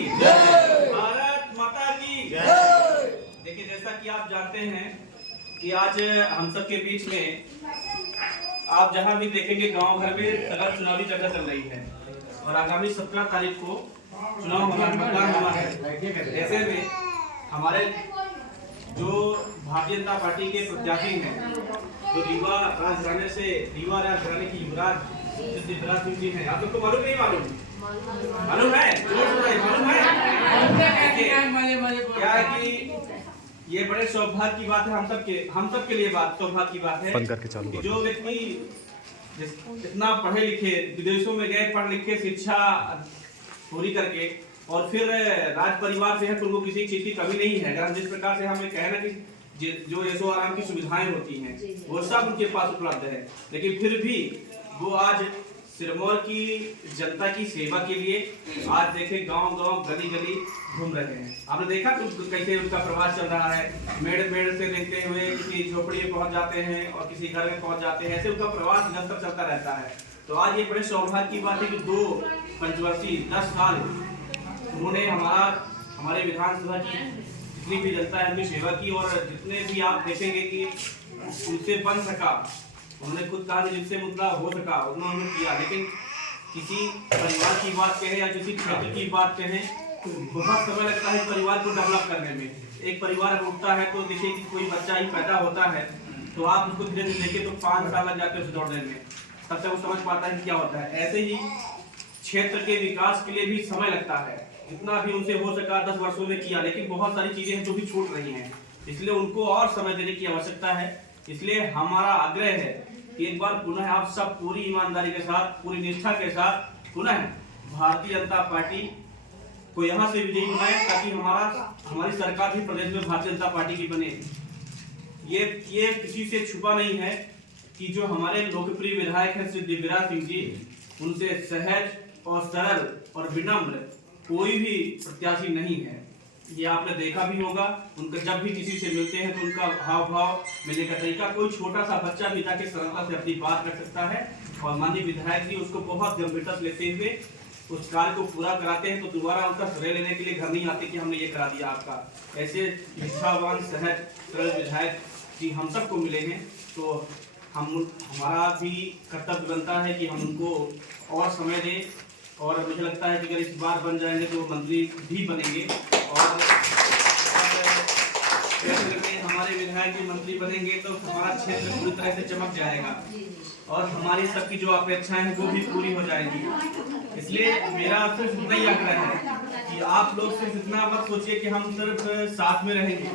जय, भारत माता की जय। देखिए, जैसा कि आप जानते हैं कि आज हम सब के बीच में आप जहां भी देखेंगे गांव घर में सघन चुनावी चर्चा चल रही है और आगामी 17 तारीख को चुनाव मतदान होना है। ऐसे में हमारे जो भारतीय जनता पार्टी के प्रत्याशी हैं, जो रीवा राजघराने से रीवा राजघराने की युवराज शिवराज सिंह जी हैं, आप लोग को मालूम नहीं मालूम? मालूम है? मालूम है? क्या है कि ये बड़े सौभाग्य की बात है, हम सब के लिए सौभाग्य की बात है कि जो व्यक्ति इतना पढ़े लिखे, विदेशों में गए, पढ़ लिखे, शिक्षा पूरी करके और फिर राज परिवार से है, तो उनको किसी चीज की कमी नहीं है। अगर हम जिस प्रकार से हमें कहे ना कि जो ऐशो आराम की सुविधाएं होती हैं वो सब उनके पास उपलब्ध है, लेकिन फिर भी वो आज सिरमौर की जनता की सेवा के लिए आज देखें गांव-गांव, गली-गली घूम रहे हैं। आपने देखा कैसे उनका प्रवास चल रहा है, मेड़ से देखते हुए किसी झोपड़ी में पहुंच जाते हैं और किसी घर में पहुंच जाते हैं, ऐसे उनका प्रवास निरंतर चलता रहता है। तो आज ये बड़े सौभाग्य की बात है कि 2 पंचवर्षीय 10 साल उन्होंने हमारे विधानसभा की जितनी भी जनता है उनकी सेवा की और जितने भी आप देखेंगे कि उनसे बन सका, उन्होंने खुद कहा कि जिनसे मतलब हो सका उतना उन्होंने किया। लेकिन किसी परिवार की बात कहें या किसी क्षेत्र की बात कहें तो बहुत समय लगता है परिवार को डेवलप करने में। एक परिवार उठता है तो देखिए कि कोई बच्चा ही पैदा होता है तो आप उसको धीरे धीरे देखें तो 5 साल लग जाते हैं उसे दौड़ने में, तब तक वो समझ पाता है कि क्या होता है। ऐसे ही क्षेत्र के विकास के लिए भी समय लगता है, जितना भी उनसे हो सका 10 वर्षों में किया, लेकिन बहुत सारी चीजें हैं जो भी छूट रही हैं, इसलिए उनको और समय देने की आवश्यकता है। इसलिए हमारा आग्रह है कि एक बार पुनः आप सब पूरी ईमानदारी के साथ, पूरी निष्ठा के साथ पुनः भारतीय जनता पार्टी को यहाँ से विजयी बनाए, ताकि हमारी सरकार भी प्रदेश में भारतीय जनता पार्टी की बने। ये किसी से छुपा नहीं है कि जो हमारे लोकप्रिय विधायक हैं श्री दिव्यराज सिंह जी, उनसे सहज और सरल और विनम्र कोई भी प्रत्याशी नहीं है। ये आपने देखा भी होगा, उनका जब भी किसी से मिलते हैं तो उनका हाव भाव, मिलने का तरीका, कोई छोटा सा बच्चा भी जाके सरलता से अपनी बात रख सकता है और माननीय विधायक जी उसको बहुत गंभीरता से लेते हुए उस कार्य को पूरा कराते हैं। तो दोबारा उनका श्रेय लेने के लिए घर नहीं आते कि हमने ये करा दिया आपका। ऐसे निष्ठावान, सहज, सरल विधायक जी हम सबको मिले हैं, तो हमारा भी कर्तव्य बनता है कि हम उनको और समय दें और मुझे लगता है कि अगर इस बार बन जाएंगे तो मंत्री भी बनेंगे और हमारे विधायक भी मंत्री बनेंगे तो हमारा क्षेत्र पूरी तरह से चमक जाएगा और हमारी सबकी जो अपेक्षाएं हैं वो भी पूरी हो जाएंगी। इसलिए मेरा सिर्फ इतना ही आग्रह है कि आप लोग सिर्फ इतना मत सोचिए कि हम सिर्फ साथ में रहेंगे,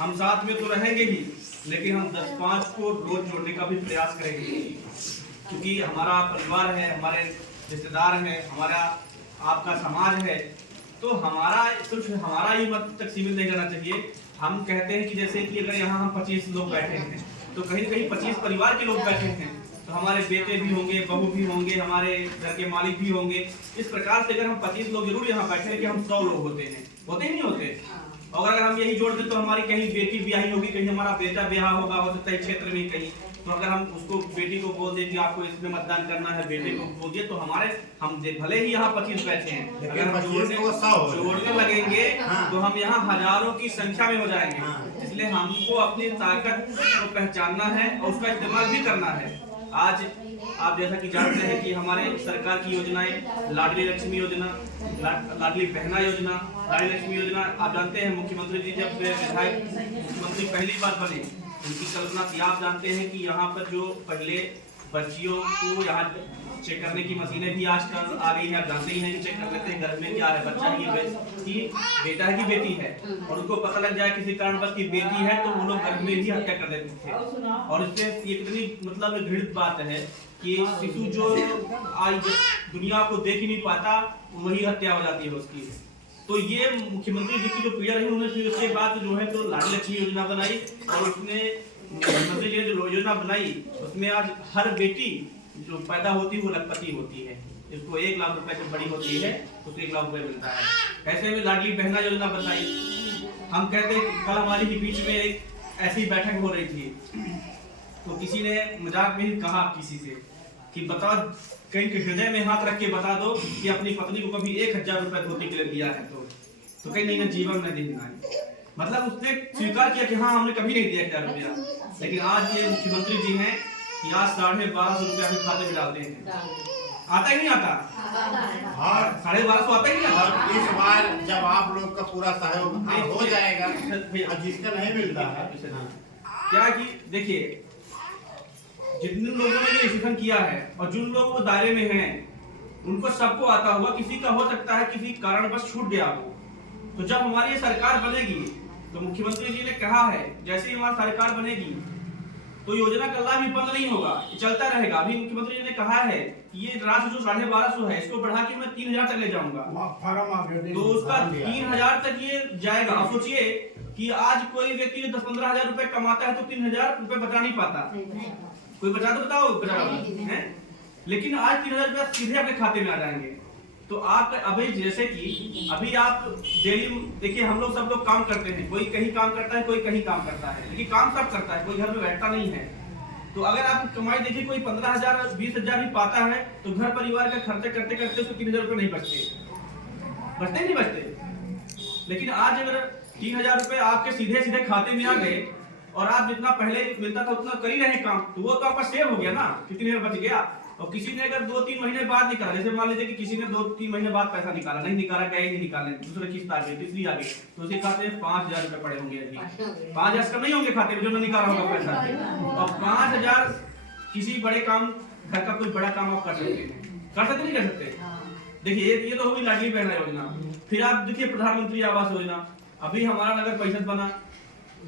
हम साथ में तो रहेंगे ही, लेकिन हम 10-5 को रोज जोड़ने का भी प्रयास करेंगे, क्योंकि हमारा परिवार है, हमारे रिश्तेदार हैं, हमारा आपका समाज है, तो सिर्फ हमारा ही मत तक सीमित नहीं रहना चाहिए। हम कहते हैं कि जैसे कि अगर यहाँ हम 25 लोग बैठे हैं तो कहीं न कहीं 25 परिवार के लोग बैठे हैं, तो हमारे बेटे भी होंगे, बहू भी होंगे, हमारे घर के मालिक भी होंगे। इस प्रकार से अगर हम 25 लोग जरूर यहाँ बैठे हैं कि हम 100 लोग होते हैं, होते ही नहीं होते। और अगर हम यही जोड़ दें तो हमारी कहीं बेटी ब्याही होगी, कहीं हमारा बेटा ब्याह होगा, हो सकता है क्षेत्र में कहीं, तो अगर हम उसको बेटी को बोल दें कि आपको इसमें मतदान करना है, बेटे को बोल दिए, तो हम भले ही यहाँ 25 बैठे हैं, अगर हम जोड़ने लगेंगे तो हम यहाँ हजारों की संख्या में हो जाएंगे। इसलिए हमको अपनी ताकत को पहचानना है और उसका इस्तेमाल भी करना है। आज आप जैसा कि जानते हैं कि हमारे सरकार की योजनाएं, लाडली लक्ष्मी योजना, लाडली बहना योजना, लाडली लक्ष्मी योजना, आप जानते हैं मुख्यमंत्री जी जब विधायक मुख्यमंत्री पहली बार बने, उनकी कल्पना थी। आप जानते हैं कि यहाँ पर जो पहले बच्चियों को यहाँ चेक करने की मशीनें भी आजकल आ गई है, आप जानते ही हैं कि चेक कर लेते हैं घर में क्या है, बच्चा है कि बेटा है कि बेटी है, और उनको पता लग जाए किसी कारणवश की बेटी है तो वो लोग घर में ही हत्या कर देते थे। और इससे इतनी मतलब घृणित बात है कि शिशु जो आज दुनिया को देख ही नहीं पाता, वही हत्या हो जाती है उसकी। तो ये मुख्यमंत्री जी की जो पीड़ा रही, उन्होंने फिर उसके बाद जो है तो लाडली लक्ष्मी योजना बनाई और उसने मुख्यमंत्री जी ने जो योजना बनाई उसमें आज हर बेटी जो पैदा होती है वो लखपति होती है, इसको 1 लाख रुपए से बड़ी होती है उसको 1 लाख रुपए मिलता है। ऐसे में लाडली बहना योजना बताई। हम कहते हैं कल हमारे के बीच में एक ऐसी बैठक हो रही थी तो किसी ने मजाक में ही कहा किसी से कि बताओ, कहीं के हृदय में हाथ रख के बता दो कि अपनी पत्नी को कभी 1000 रुपए धोती के लिए दिया है तो कहीं नहीं, जीवन में नहीं है। मतलब उसने स्वीकार किया कि हाँ हमने कभी नहीं दिया 1000 रुपया। लेकिन आज ये मुख्यमंत्री जी हैं कि आज 1250 रुपया अपने खाते में डालते हैं। आता ही नहीं आता, हाँ 1250 आता ही नहीं आता। इस बार जब आप लोग का पूरा सहयोग हो जाएगा, जिसका नहीं मिलता है क्या कि देखिए, जितने लोगों ने ये डिसीजन किया है और जिन लोग वो दायरे में हैं उनको सबको आता होगा। किसी का हो सकता है किसी कारण बस छूट गया हो। तो जब हमारी ये सरकार बनेगी तो मुख्यमंत्री जी ने कहा है जैसे ही हमारी सरकार बनेगी तो योजना का लाभ भी बंद नहीं होगा, ये चलता रहेगा। अभी मुख्यमंत्री जी ने कहा है कि ये राशि जो 1250 है इसको बढ़ा के मैं 3000 तक ले जाऊंगा, तो उसका 3000 तक ये जाएगा। आप सोचिए कि आज कोई व्यक्ति 10-15 हजार रुपए कमाता है तो 3000 रुपए बचा नहीं पाता। कोई बचा तो बताओ है? लेकिन आज 3000 रुपया सीधे आपके खाते में आ जाएंगे। तो आप अभी जैसे कि अभी आप डेली देखिए, हम लोग सब लोग काम करते हैं, कोई कहीं काम करता है कोई कहीं काम करता है, लेकिन काम सब करता है, कोई घर में बैठता नहीं है। तो अगर आप कमाई देखिए कोई 15,000-20,000 भी पाता है तो घर परिवार का खर्चा करते करते उसको 3000 रुपये नहीं बचते नहीं बचते। लेकिन आज अगर 3000 रुपये आपके सीधे सीधे खाते में आ गए और आप जितना पहले मिलता था उतना कर ही रहे काम, तो वो तो आपका सेव हो गया ना, कितनी देर बच गया। और किसी ने अगर 2-3 महीने बाद निकाला, जैसे मान लीजिए कि किसी ने 2-3 महीने बाद पैसा निकाला, नहीं निकाला, क्या ही नहीं निकाले, दूसरे किस्त आ गई, तीसरी आ गई, तो उसके खाते में 5000 रुपए पड़े होंगे। अभी 5000 कम नहीं होंगे खाते में जो न निकाला होगा पैसा। और 5000 किसी बड़े काम, घर का कोई बड़ा काम आप कर सकते नहीं कर सकते। देखिए ये तो होगी लाडली बहना योजना। फिर आप देखिए प्रधानमंत्री आवास योजना, अभी हमारा नगर परिषद बना,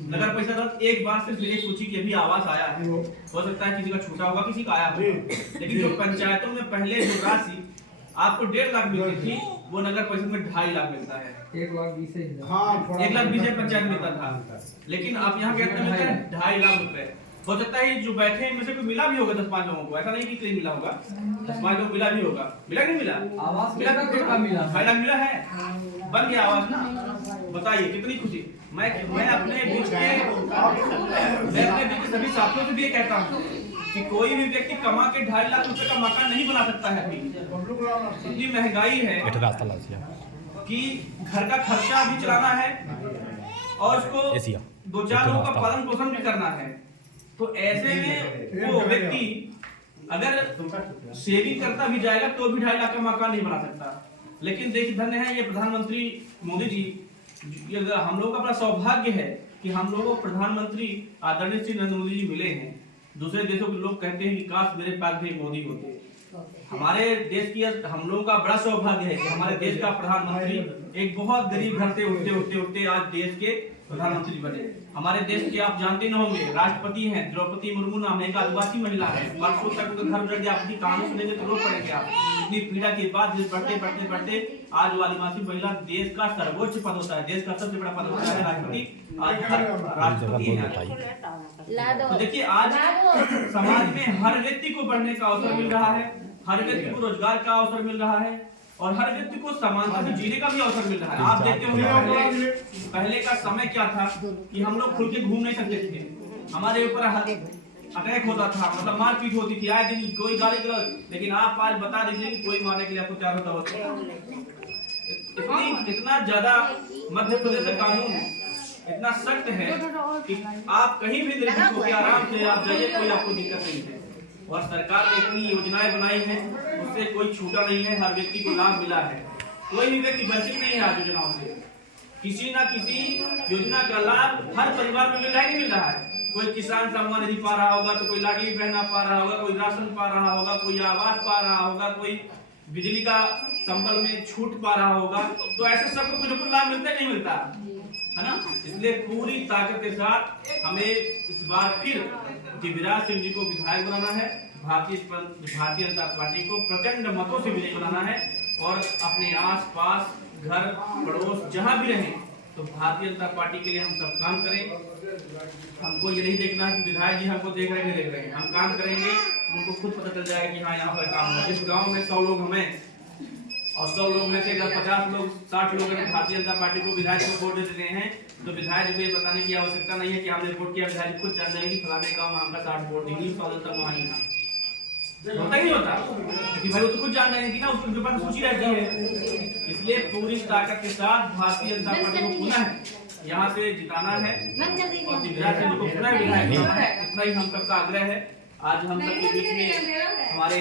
नगर परिषद एक बार सिर्फ एक पूछी कि अभी आवास आया है, हो सकता है किसी का छूटा होगा किसी का आया होगा, लेकिन जो पंचायतों में पहले जो राशि आपको 1.5 लाख मिलती थी वो नगर परिषद में 2.5 लाख मिलता है। 1,20,000 पंचायत मिलता था, लेकिन अब यहाँ कितना मिलता है 2.5 लाख रुपए। हो सकता है जो बैठे इनमें से कोई मिला भी होगा 10-5 लोगों को, ऐसा नहीं कि कोई मिला होगा, 10-5 लोग मिला भी होगा। मिला नहीं मिला आवास मिला, 2.5 लाख मिला है, बन गया आवास ना। बताइए कितनी खुशी। मैं अपने बीच के सभी साथियों से भी ये कहता हूँ कि कोई भी व्यक्ति कमा के 2.5 लाख रुपए का मकान नहीं बना सकता है। अभी इतनी महंगाई है कि घर का खर्चा भी चलाना है और उसको 2-4 लोगों का पालन पोषण भी करना है। तो ऐसे में वो व्यक्ति अगर सेविंग करता भी जाएगा तो भी 2.5 लाख का मकान नहीं बना सकता। लेकिन देखिए धन्य है ये प्रधानमंत्री मोदी जी, हम लोगों का बड़ा सौभाग्य है कि हम लोगों को प्रधानमंत्री आदरणीय श्री नरेंद्र मोदी जी मिले हैं। दूसरे देशों के लोग कहते हैं कि काश मेरे पास भी मोदी होते। हमारे देश की हम लोगों का बड़ा सौभाग्य है कि हमारे देश का प्रधानमंत्री एक बहुत गरीब घर से उठते आज देश के प्रधानमंत्री बने। हमारे देश के आप जानते न होंगे राष्ट्रपति हैं द्रौपदी मुर्मू नाम, एक आदिवासी महिला है। वर्षों तक उनका घर उजड़ गया, आपकी कहानी सुनेंगे तो रो पड़ेंगे आप। इतनी पीड़ा के बाद बढ़ते आज वो आदिवासी महिला देश का सर्वोच्च पद होता है, देश का सबसे बड़ा पद होता है राष्ट्रपति है। तो देखिए आज समाज में हर व्यक्ति को बढ़ने का अवसर मिल रहा है, हर व्यक्ति को रोजगार का अवसर मिल रहा है और हर व्यक्ति को समानता से जीने का भी अवसर मिल रहा है। आप देखते होंगे पहले का समय क्या था कि हम लोग खुल के घूम नहीं सकते थे, हमारे ऊपर अटैक होता था, मतलब मारपीट होती थी, आए दिन कोई गाली गलौज। लेकिन आप आज बता दीजिए कि कोई मारने के लिए आपको तैयार होता इतना ज्यादा मध्य प्रदेश का कानून इतना सख्त है कि आप कहीं भी निर्भीक होकर आराम से आप जाइए, कोई आपको दिक्कत नहीं है। और सरकार ने इतनी योजनाएं बनाई हैं उससे कोई छूटा नहीं है, हर व्यक्ति को लाभ मिला है, कोई भी व्यक्ति वंचित नहीं है आज योजनाओं से। किसी ना किसी योजना का लाभ हर परिवार में मिल रहा है, नहीं मिल रहा है। कोई किसान सम्मान निधि पा रहा होगा तो कोई लाडली बहना पा रहा होगा, कोई राशन पा रहा होगा, कोई आवास पा रहा होगा, कोई बिजली का संबल में छूट पा रहा होगा। तो ऐसे सबको कुछ ना कुछ लाभ मिलता नहीं मिलता है ना। इसलिए पूरी ताकत के साथ हमें इस बार फिर दिव्यराज सिंह जी को विधायक बनाना है, भारतीय जनता पार्टी को प्रचंड मतों से विजयी बनाना है और अपने आस पास घर पड़ोस जहां भी रहें तो भारतीय जनता पार्टी के लिए हम सब काम करें। हमको ये नहीं देखना कि विधायक जी हमको देख रहे हैं नहीं देख रहे हैं, हम काम करेंगे, उनको खुद पता चल जाएगा कि हाँ यहाँ पर काम हो। इस गाँव में 100 लोग हमें और 100 लोग में से अगर 50 लोग 60 लोग अगर भारतीय जनता पार्टी को विधायक को वोट दे देते हैं तो विधायक को ये बताने की आवश्यकता नहीं है कि हमने वोट किया, विधायक खुद जान जाएगी फलाने गाँव में हमका 60 वोट देंगे, 100 तक वहाँ ही था। होता ही नहीं होता, क्योंकि भाई वो तो खुद जान जाएंगे ना, उसके पास सूची रहती है। इसलिए पूरी ताकत के साथ भारतीय जनता पार्टी को पुनः यहाँ से जिताना है और दिग्विजय सिंह को पुनः विधायक बनाना है। इतना ही हम सबका आग्रह है। आज हम सबके बीच में हमारे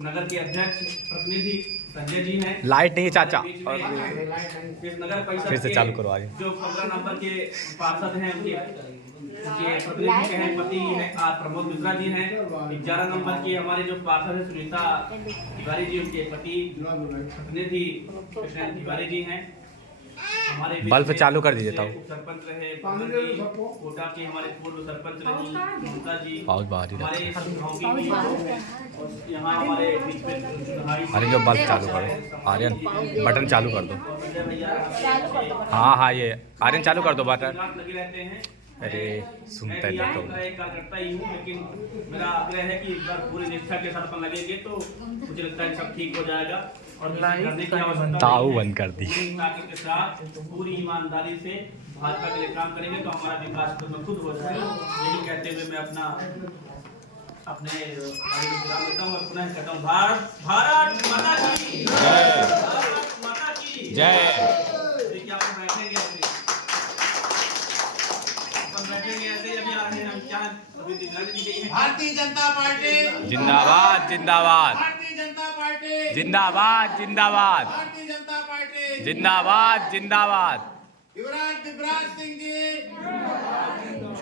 नगर के अध्यक्ष प्रतिनिधि संजय जी हैं। लाइट नहीं है चाचा। और इस नगर परिषद फिर से चालू करो आगे। जो 15 नंबर के पार्षद हैं, उनके प्रतिनिधि के हैं पति हैं आज प्रमोद मिश्रा जी हैं। 11 नंबर के हमारे जो पार्षद हैं सुनीता तिवारी जी, उनके पति प्रतिनिधि कृष्ण तिवारी जी हैं। हमारे बल्ब चालू कर दीजिए ताऊ। सरपंच रहे कोटा के हमारे पूर्व सरपंच रही ममता जी, बहुत बाहर ही हमारे गांव की यहाँ हमारे बीच में अरे जो बल्ब चालू करो आर्यन, बटन चालू कर दो। हाँ हाँ ये आर्यन चालू कर दो बटन। लगे रहते हैं। अरे सुनता है तो एक कार्यकर्ता ही हूँ, लेकिन मेरा आग्रह है कि एक बार पूरी निष्ठा के साथ अपन लगेंगे तो मुझे लगता है सब ठीक हो जाएगा। और करने की आवश्यकता ताऊ बंद कर दी। ताकत के साथ पूरी ईमानदारी से भाजपा के लिए काम करेंगे तो हमारा विकास खुद हो जाएगा। यही कहते हुए मैं अपने विराम देता हूँ और पुनः कहता हूँ भारत माता की जय, भारत माता की जय। देखिए आप बैठेंगे ऐसे, अपन बैठेंगे ऐसे, अभी आ रहे हैं हम क्या अभी दिखलाने दी गई है। भारतीय जनता पार्टी जिंदाबाद जिंदाबाद, भारतीय जनता पार्टी जिंदाबाद जिंदाबाद, भारतीय जनता पार्टी जिंदाबाद जिंदाबाद। युवराज दिव्यराज सिंह जी